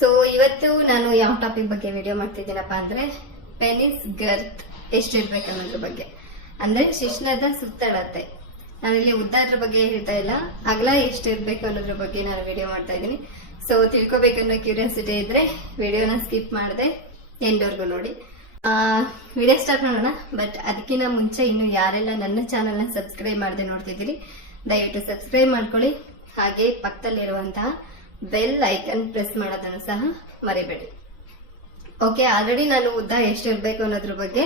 So ಇವತ್ತು ನಾನು ಯಾವ ಟಾಪಿಕ್ ಬಗ್ಗೆ ವಿಡಿಯೋ ಮಾಡ್ತಿದ್ದೀನಪ್ಪ ಅಂದ್ರೆ ಪೆನಿಸ್ ಗರ್ತ್ ಎಷ್ಟಿರ್ಬೇಕು ಅನ್ನೋದ್ರ ಬಗ್ಗೆ. ಅಂದ್ರೆ ಶಿಶ್ನದ ಸುತ್ತಳತೆ. ನಾನಿಲ್ಲಿ ಉದ್ದ ಅದ್ರ ಬಗ್ಗೆ ಹೇಳ್ತಾ ಇಲ್ಲ, ಅಗಲ ಎಷ್ಟಿರ್ಬೇಕು ಅನ್ನೋದ್ರ ಬಗ್ಗೆ ನಾನು ವಿಡಿಯೋ ಮಾಡ್ತಾ ಇದ್ದೀನಿ. ಸೊ ತಿಳ್ಕೊಬೇಕನ್ನೋ ಕ್ಯೂರಿಯಾಸಿಟಿ ಇದ್ರೆ ವಿಡಿಯೋನ ಸ್ಕಿಪ್ ಮಾಡದೆ ಎಂಡ್ವರೆಗೂ ನೋಡಿ. ವಿಡಿಯೋ ಸ್ಟಾರ್ಟ್ ಮಾಡೋಣ. ಬಟ್ ಅದಕ್ಕಿಂತ ಮುಂಚೆ ಇನ್ನು ಯಾರೆಲ್ಲ ನನ್ನ ಚಾನೆಲ್ನ ಸಬ್ಸ್ಕ್ರೈಬ್ ಮಾಡದೆ ನೋಡ್ತಿದ್ದೀರಿ ದಯವಿಟ್ಟು ಸಬ್ಸ್ಕ್ರೈಬ್ ಮಾಡ್ಕೊಳ್ಳಿ. ಹಾಗೆ ಪಕ್ಕದಲ್ಲಿರುವಂತಹ ಬೆಲ್ ಐಕನ್ ಪ್ರೆಸ್ ಮಾಡೋದನ್ನು ಸಹ ಮರಿಬೇಡಿ. ಓಕೆ, ಆಲ್ರೆಡಿ ನಾನು ಉದ್ದ ಎಷ್ಟಿರ್ಬೇಕು ಅನ್ನೋದ್ರ ಬಗ್ಗೆ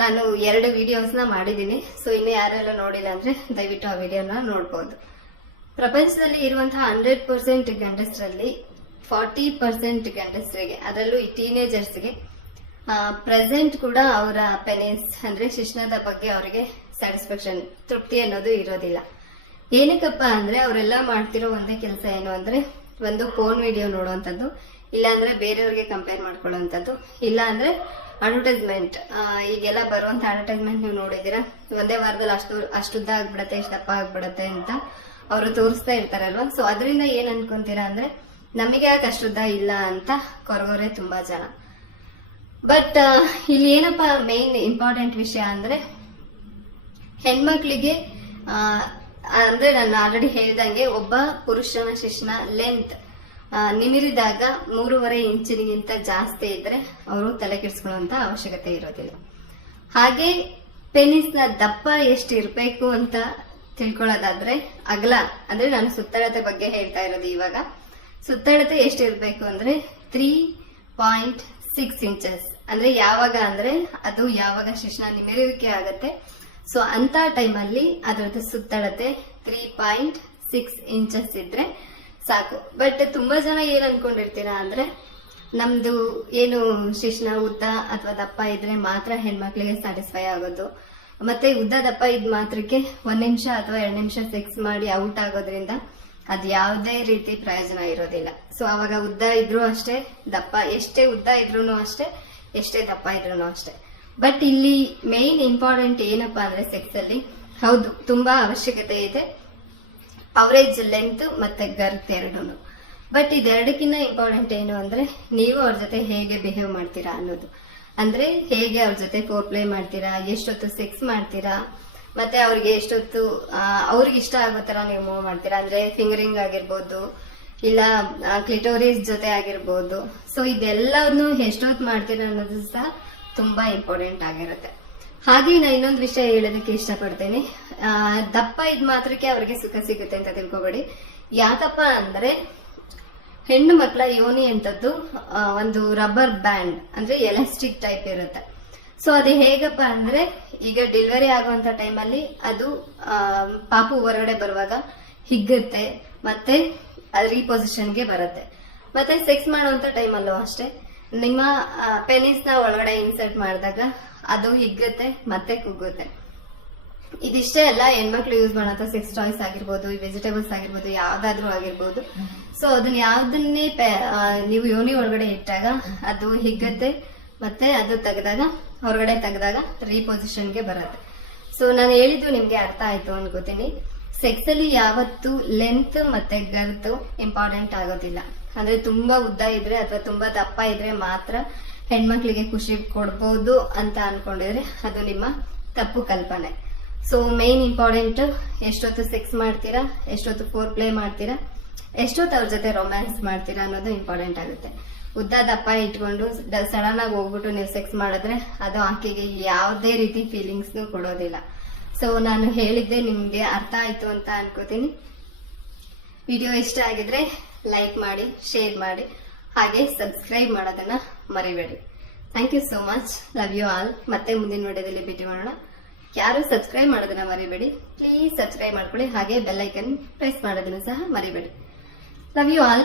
ನಾನು 2 ವಿಡಿಯೋಸ್ನ ಮಾಡಿದ್ದೀನಿ. ಸೊ ಇನ್ನು ಯಾರೆಲ್ಲ ನೋಡಿಲ್ಲ ಅಂದ್ರೆ ದಯವಿಟ್ಟು ಆ ವಿಡಿಯೋನ ನೋಡ್ಬೋದು. ಪ್ರಪಂಚದಲ್ಲಿ ಇರುವಂತಹ 100% ಗಂಡಸರಲ್ಲಿ 40% ಗಂಡಸರಿಗೆ, ಅದರಲ್ಲೂ ಈ ಟೀನೇಜರ್ಸ್ಗೆ ಪ್ರೆಸೆಂಟ್ ಕೂಡ ಅವರ ಪೆನಿಸ್ ಅಂದ್ರೆ ಶಿಶ್ನದ ಬಗ್ಗೆ ಅವರಿಗೆ ಸ್ಯಾಟಿಸ್ಫ್ಯಾಕ್ಷನ್, ತೃಪ್ತಿ ಅನ್ನೋದು ಇರೋದಿಲ್ಲ. ಏನಕ್ಕಪ್ಪ ಅಂದ್ರೆ ಅವರೆಲ್ಲ ಮಾಡ್ತಿರೋ ಒಂದೇ ಕೆಲಸ ಏನು ಅಂದ್ರೆ ಒಂದು ಫೋನ್ ವಿಡಿಯೋ ನೋಡುವಂಥದ್ದು, ಇಲ್ಲ ಅಂದ್ರೆ ಬೇರೆಯವ್ರಿಗೆ ಕಂಪೇರ್ ಮಾಡ್ಕೊಳ್ಳುವಂಥದ್ದು, ಇಲ್ಲ ಅಂದ್ರೆ ಅಡ್ವರ್ಟೈಸ್ಮೆಂಟ್. ಈಗೆಲ್ಲ ಬರುವಂತ ಅಡ್ವರ್ಟೈಸ್ಮೆಂಟ್ ನೀವು ನೋಡಿದೀರಾ, ಒಂದೇ ವಾರದಲ್ಲಿ ಅಷ್ಟುದ್ದ ಆಗ್ಬಿಡತ್ತೆ, ಇಷ್ಟು ದಪ್ಪ ಆಗ್ಬಿಡತ್ತೆ ಅಂತ ಅವರು ತೋರಿಸ್ತಾ ಇರ್ತಾರಲ್ವಾ. ಸೊ ಅದರಿಂದ ಏನ್ ಅನ್ಕೊಂತೀರಾ ಅಂದ್ರೆ ನಮಗೆ ಯಾಕೆ ಅಷ್ಟುದ್ದ ಇಲ್ಲ ಅಂತ ಕೊರಗೋರೆ ತುಂಬಾ ಜನ. ಬಟ್ ಇಲ್ಲಿ ಏನಪ್ಪಾ ಮೇನ್ ಇಂಪಾರ್ಟೆಂಟ್ ವಿಷಯ ಅಂದ್ರೆ ಹೆಣ್ಮಕ್ಳಿಗೆ ಅಂದ್ರೆ ನಾನು ಆಲ್ರೆಡಿ ಹೇಳ್ದಂಗೆ ಒಬ್ಬ ಪುರುಷನ ಶಿಶ್ನ ಲೆಂತ್ ನಿಮಿರಿದಾಗ 3.5 ಇಂಚಿಗಿಂತ ಜಾಸ್ತಿ ಇದ್ರೆ ಅವರು ತಲೆ ಕೆಡಿಸ್ಕೊಳ್ಳುವಂತ ಅವಶ್ಯಕತೆ ಇರೋದಿಲ್ಲ. ಹಾಗೆ ಪೆನಿಸ್ನ ದಪ್ಪ ಎಷ್ಟು ಇರ್ಬೇಕು ಅಂತ ತಿಳ್ಕೊಳ್ಳೋದಾದ್ರೆ ಅಗಲ ಅಂದ್ರೆ ನಾನು ಸುತ್ತಳತೆ ಬಗ್ಗೆ ಹೇಳ್ತಾ ಇರೋದು. ಇವಾಗ ಸುತ್ತಳತೆ ಎಷ್ಟಿರ್ಬೇಕು ಅಂದ್ರೆ 3.6 ಇಂಚಸ್. ಅಂದ್ರೆ ಯಾವಾಗ ಅಂದ್ರೆ ಅದು ಯಾವಾಗ ಶಿಶ್ನ ನಿಮಿರುವಿಕೆ ಆಗತ್ತೆ, ಸೊ ಅಂತ ಟೈಮಲ್ಲಿ ಅದರದ್ದು ಸುತ್ತಳತೆ 3.6 ಇಂಚಸ್ ಇದ್ರೆ ಸಾಕು. ಬಟ್ ತುಂಬಾ ಜನ ಏನ್ ಅನ್ಕೊಂಡಿರ್ತೀರಾ ಅಂದ್ರೆ ನಮ್ದು ಏನು ಶಿಶ್ನ ಉದ್ದ ಅಥವಾ ದಪ್ಪ ಇದ್ರೆ ಮಾತ್ರ ಹೆಣ್ಮಕ್ಳಿಗೆ ಸ್ಯಾಟಿಸ್ಫೈ ಆಗೋದು, ಮತ್ತೆ ಉದ್ದ ದಪ್ಪ ಇದ್ ಮಾತ್ರಕ್ಕೆ 1 ನಿಮಿಷ ಅಥವಾ 2 ನಿಮಿಷ ಸೆಕ್ಸ್ ಮಾಡಿ ಔಟ್ ಆಗೋದ್ರಿಂದ ಅದ್ ಯಾವುದೇ ರೀತಿ ಪ್ರಯೋಜನ ಇರೋದಿಲ್ಲ. ಸೊ ಅವಾಗ ಉದ್ದ ಇದ್ರೂ ಅಷ್ಟೇ, ದಪ್ಪ ಎಷ್ಟೇ ಉದ್ದ ಇದ್ರೂ ಅಷ್ಟೇ, ಎಷ್ಟೇ ದಪ್ಪ ಇದ್ರೂ ಅಷ್ಟೇ. ಬಟ್ ಇಲ್ಲಿ ಮೇನ್ ಇಂಪಾರ್ಟೆಂಟ್ ಏನಪ್ಪಾ ಅಂದ್ರೆ ಸೆಕ್ಸ್ ಅಲ್ಲಿ ಹೌದು ತುಂಬಾ ಅವಶ್ಯಕತೆ ಇದೆ, ಅವರೇಜ್ ಲೆಂತ್ ಮತ್ತೆ ಗರ್ತ್ ಎರಡೂನು. ಬಟ್ ಇದೆರಡಕ್ಕಿಂತ ಇಂಪಾರ್ಟೆಂಟ್ ಏನು ಅಂದ್ರೆ ನೀವು ಅವ್ರ ಜೊತೆ ಹೇಗೆ ಬಿಹೇವ್ ಮಾಡ್ತೀರಾ ಅನ್ನೋದು. ಅಂದ್ರೆ ಹೇಗೆ ಅವ್ರ ಜೊತೆ ಫೋರ್ ಪ್ಲೇ ಮಾಡ್ತೀರಾ, ಎಷ್ಟೊತ್ತು ಸೆಕ್ಸ್ ಮಾಡ್ತೀರಾ, ಮತ್ತೆ ಅವ್ರಿಗೆ ಎಷ್ಟೊತ್ತು ಅವ್ರಿಗೆ ಇಷ್ಟ ಆಗೋ ತರ ನೀವು ಮೂವ್ ಮಾಡ್ತೀರಾ. ಅಂದ್ರೆ ಫಿಂಗರಿಂಗ್ ಆಗಿರ್ಬೋದು, ಇಲ್ಲ ಕ್ಲಿಟೋರಿಸ್ ಜೊತೆ ಆಗಿರ್ಬೋದು. ಸೊ ಇದೆಲ್ಲವನ್ನು ಎಷ್ಟೊತ್ತು ಮಾಡ್ತೀರಾ ಅನ್ನೋದು ಸಹ ತುಂಬಾ ಇಂಪಾರ್ಟೆಂಟ್ ಆಗಿರುತ್ತೆ. ಹಾಗೆ ನಾನು ಇನ್ನೊಂದು ವಿಷಯ ಹೇಳೋದಕ್ಕೆ ಇಷ್ಟಪಡ್ತೇನೆ. ದಪ್ಪ ಇದ್ ಮಾತ್ರಕ್ಕೆ ಅವ್ರಿಗೆ ಸುಖ ಸಿಗುತ್ತೆ ಅಂತ ತಿಳ್ಕೊಬೇಡಿ. ಯಾಕಪ್ಪ ಅಂದ್ರೆ ಹೆಣ್ಣು ಮಕ್ಕಳ ಯೋನಿ ಅಂತದ್ದು ಒಂದು ರಬ್ಬರ್ ಬ್ಯಾಂಡ್ ಅಂದ್ರೆ ಎಲಾಸ್ಟಿಕ್ ಟೈಪ್ ಇರುತ್ತೆ. ಸೊ ಅದು ಹೇಗಪ್ಪ ಅಂದ್ರೆ ಈಗ ಡೆಲಿವರಿ ಆಗುವಂತ ಟೈಮಲ್ಲಿ ಅದು ಪಾಪು ಹೊರಗಡೆ ಬರುವಾಗ ಹಿಗ್ಗುತ್ತೆ, ಮತ್ತೆ ಅದು ರೀಪೊಸಿಷನ್ಗೆ ಬರುತ್ತೆ. ಮತ್ತೆ ಸೆಕ್ಸ್ ಮಾಡುವಂತ ಟೈಮಲ್ಲೂ ಅಷ್ಟೇ ನಿಮ್ಮ ಪೆನಿಸ್ ನ ಒಳಗಡೆ ಇನ್ಸರ್ಟ್ ಮಾಡಿದಾಗ ಅದು ಹಿಗ್ಗುತ್ತೆ ಮತ್ತೆ ಕುಗ್ಗುತ್ತೆ. ಇದಿಷ್ಟೇ ಅಲ್ಲ, ಹೆಣ್ಮಕ್ಳು ಯೂಸ್ ಮಾಡೋ ಸೆಕ್ಸ್ ಟಾಯ್ಸ್ ಆಗಿರ್ಬೋದು, ವೆಜಿಟೇಬಲ್ಸ್ ಆಗಿರ್ಬೋದು, ಯಾವ್ದಾದ್ರು ಆಗಿರ್ಬೋದು. ಸೊ ಅದನ್ನ ಯಾವ್ದನ್ನೇ ನೀವು ಯೋನಿ ಒಳಗಡೆ ಇಟ್ಟಾಗ ಅದು ಹಿಗ್ಗುತ್ತೆ, ಮತ್ತೆ ಅದು ಹೊರಗಡೆ ತೆಗೆದಾಗ ರೀಪೊಸಿಷನ್ಗೆ ಬರುತ್ತೆ. ಸೊ ನಾನು ಹೇಳಿದ್ದು ನಿಮ್ಗೆ ಅರ್ಥ ಆಯ್ತು ಅನ್ಕೋತೀನಿ. ಸೆಕ್ಸ್ ಅಲ್ಲಿ ಯಾವತ್ತು ಲೆಂತ್ ಮತ್ತೆ ಗರ್ತ್ ಇಂಪಾರ್ಟೆಂಟ್ ಆಗೋದಿಲ್ಲ. ಅಂದ್ರೆ ತುಂಬಾ ಉದ್ದ ಇದ್ರೆ ಅಥವಾ ತುಂಬಾ ದಪ್ಪ ಇದ್ರೆ ಮಾತ್ರ ಹೆಣ್ಮಕ್ಳಿಗೆ ಖುಷಿ ಕೊಡ್ಬೋದು ಅಂತ ಅನ್ಕೊಂಡಿದ್ರೆ ಅದು ನಿಮ್ಮ ತಪ್ಪು ಕಲ್ಪನೆ. ಸೊ ಮೇನ್ ಇಂಪಾರ್ಟೆಂಟ್ ಎಷ್ಟೊತ್ತು ಸೆಕ್ಸ್ ಮಾಡ್ತೀರಾ, ಎಷ್ಟೊತ್ತು ಫೋರ್ ಪ್ಲೇ ಮಾಡ್ತೀರಾ, ಎಷ್ಟೊತ್ತು ಅವ್ರ ಜೊತೆ ರೊಮ್ಯಾನ್ಸ್ ಮಾಡ್ತೀರಾ ಅನ್ನೋದು ಇಂಪಾರ್ಟೆಂಟ್ ಆಗುತ್ತೆ. ಉದ್ದ ದಪ್ಪ ಇಟ್ಕೊಂಡು ಸಡನ್ ಆಗಿ ಹೋಗ್ಬಿಟ್ಟು ನೀವು ಸೆಕ್ಸ್ ಮಾಡಿದ್ರೆ ಅದು ಆಕೆಗೆ ಯಾವುದೇ ರೀತಿ ಫೀಲಿಂಗ್ಸ್ ಕೊಡೋದಿಲ್ಲ. ಸೊ ನಾನು ಹೇಳಿದ್ದೆ ನಿಮ್ಗೆ ಅರ್ಥ ಆಯ್ತು ಅಂತ ಅನ್ಕೋತೀನಿ. ವಿಡಿಯೋ ಇಷ್ಟ ಆಗಿದ್ರೆ ಲೈಕ್ ಮಾಡಿ, ಶೇರ್ ಮಾಡಿ, ಹಾಗೆ ಸಬ್ಸ್ಕ್ರೈಬ್ ಮಾಡೋದನ್ನ ಮರಿಬೇಡಿ. Thank you so much. Love you all. ಮತ್ತೆ ಮುಂದಿನ ವಿಡಿಯೋದಲ್ಲಿ ಭೇಟಿ ಮಾಡೋಣ. ಯಾರು ಸಬ್ಸ್ಕ್ರೈಬ್ ಮಾಡೋದನ್ನ ಮರಿಬೇಡಿ, ಪ್ಲೀಸ್ ಸಬ್ಸ್ಕ್ರೈಬ್ ಮಾಡ್ಕೊಳ್ಳಿ. ಹಾಗೆ ಬೆಲ್ ಐಕನ್ ಪ್ರೆಸ್ ಮಾಡೋದನ್ನ ಸಹ ಮರಿಬೇಡಿ. Love you all.